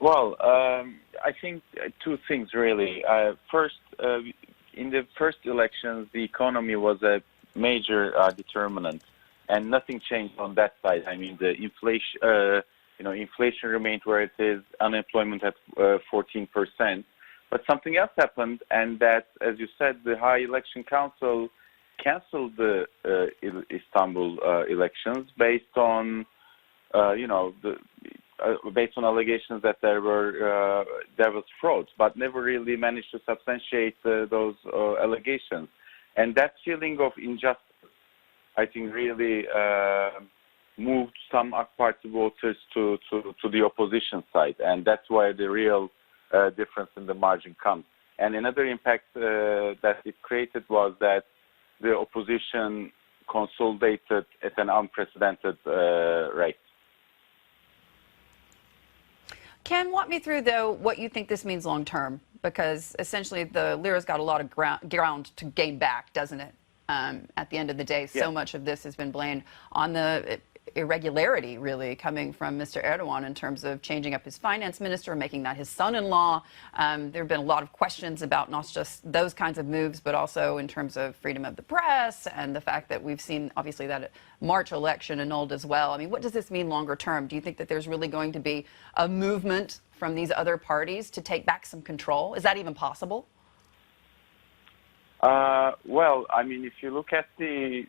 Well, I think two things really. First, in the first elections, the economy was a major determinant, and nothing changed on that side. I mean, the inflation, inflation remained where it is, unemployment at 14%. But something else happened, and that, as you said, the High Election Council canceled the Istanbul elections based on, based on allegations that there was fraud, but never really managed to substantiate those allegations. And that feeling of injustice, I think, really moved some AK Party voters to the opposition side, and that's why the real difference in the margin comes. And another impact that it created was that the opposition consolidated at an unprecedented rate. Ken, walk me through, though, what you think this means long term, because essentially the lira's got a lot of ground to gain back, doesn't it? At the end of the day, so much of this has been blamed on the irregularity, really, coming from Mr. Erdogan in terms of changing up his finance minister, making that his son-in-law. There have been a lot of questions about not just those kinds of moves, but also in terms of freedom of the press and the fact that we've seen, obviously, that March election annulled as well. I mean, what does this mean longer term? Do you think that there's really going to be a movement from these other parties to take back some control? Is that even possible? Well, I mean, if you look at the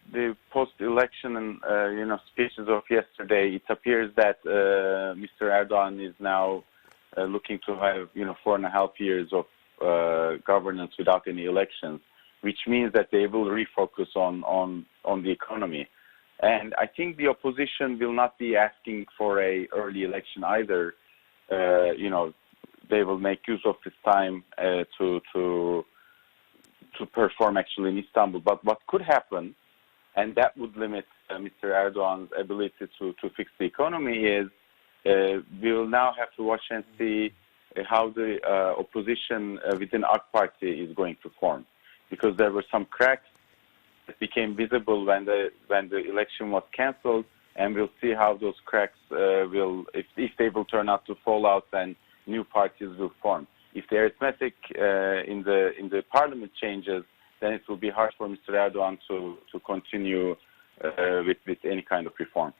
post-election and speeches of yesterday, it appears that Mr. Erdogan is now looking to have 4.5 years of governance without any elections, which means that they will refocus on the economy. And I think the opposition will not be asking for a early election either. They will make use of this time to perform actually in Istanbul. But what could happen, and that would limit Mr. Erdogan's ability to fix the economy, is we will now have to watch and see how the opposition within AK Party is going to form, because there were some cracks that became visible when the election was cancelled, and we'll see how those cracks will, if they will turn out to fall out, then new parties will form. If the arithmetic in the parliament changes, then it will be hard for Mr. Erdogan to continue with any kind of reform.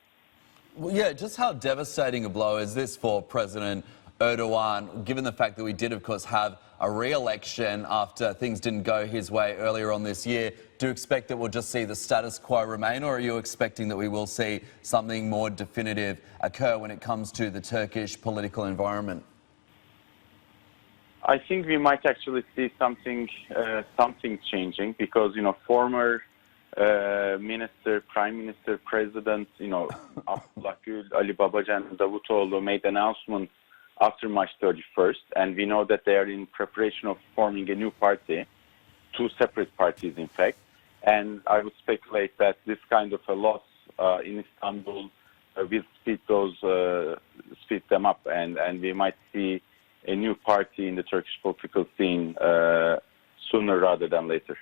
Well, yeah, just how devastating a blow is this for President Erdogan, given the fact that we did, of course, have a re-election after things didn't go his way earlier on this year? Do you expect that we'll just see the status quo remain, or are you expecting that we will see something more definitive occur when it comes to the Turkish political environment? I think we might actually see something changing, because former minister, prime minister, president, Abdullah Gül, Ali Babacan, Davutoğlu made announcements after March 31st, and we know that they are in preparation of forming a new party, two separate parties, in fact. And I would speculate that this kind of a loss in Istanbul will speed them up, and we might see a new party in the Turkish political scene sooner rather than later.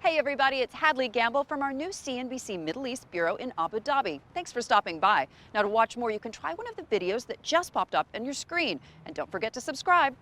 Hey everybody, it's Hadley Gamble from our new CNBC Middle East Bureau in Abu Dhabi. Thanks for stopping by. Now, to watch more, you can try one of the videos that just popped up on your screen. And don't forget to subscribe.